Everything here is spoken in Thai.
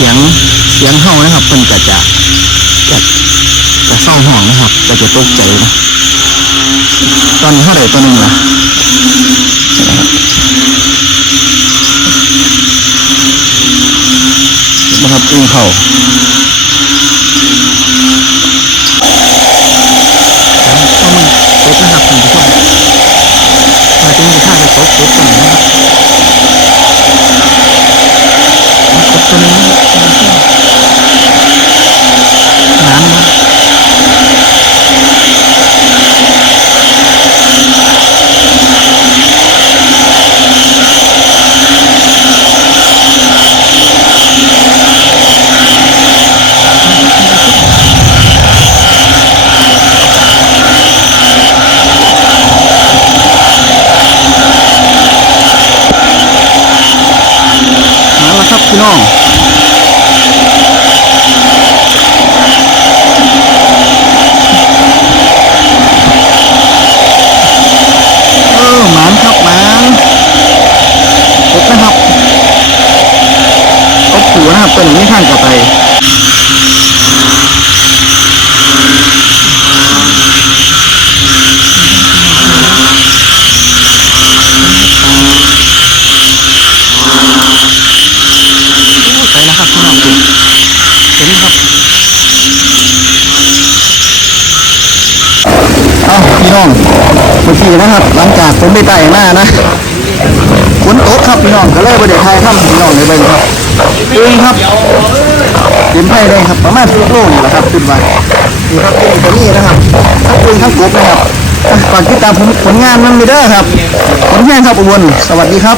สียงเสียงเห่านะครับเพิ่นก็จะจะจะเศร้าห่องนะครับก็จะตกใจนะตอนนี้เท่าไรตัวหนึ่งละนะครับอุ้งเข่าตกนะครับคุณผู้ชมมาตรงนี้ถ้าจะตกตกก่อนนะครับตกตัวนี้ พี่น้องเออหมานครับหมานครบนะครับครบถูนะครับตัวนี้ข้างกลับไปแล้วครับพี่น้องดูเห็นครับเอา พี่น้องเมื่อกี้นะครับ หลังจากผมไปไต่หน้านะฝนตกครับพี่น้องก็เลยปริเวณไทยถ้ำพี่น้องเลยไปครับเองครับเต็มไพ่ได้ครับ ประมาณสิบโลนี่แหละครับขึ้นมานี่ครับเป็นตัวนี้นะครับทั้งเองทั้งกบนะครับฝากติดตามผมผลงานมันมีเด้อครับผลงานครับอุบลสวัสดีครับ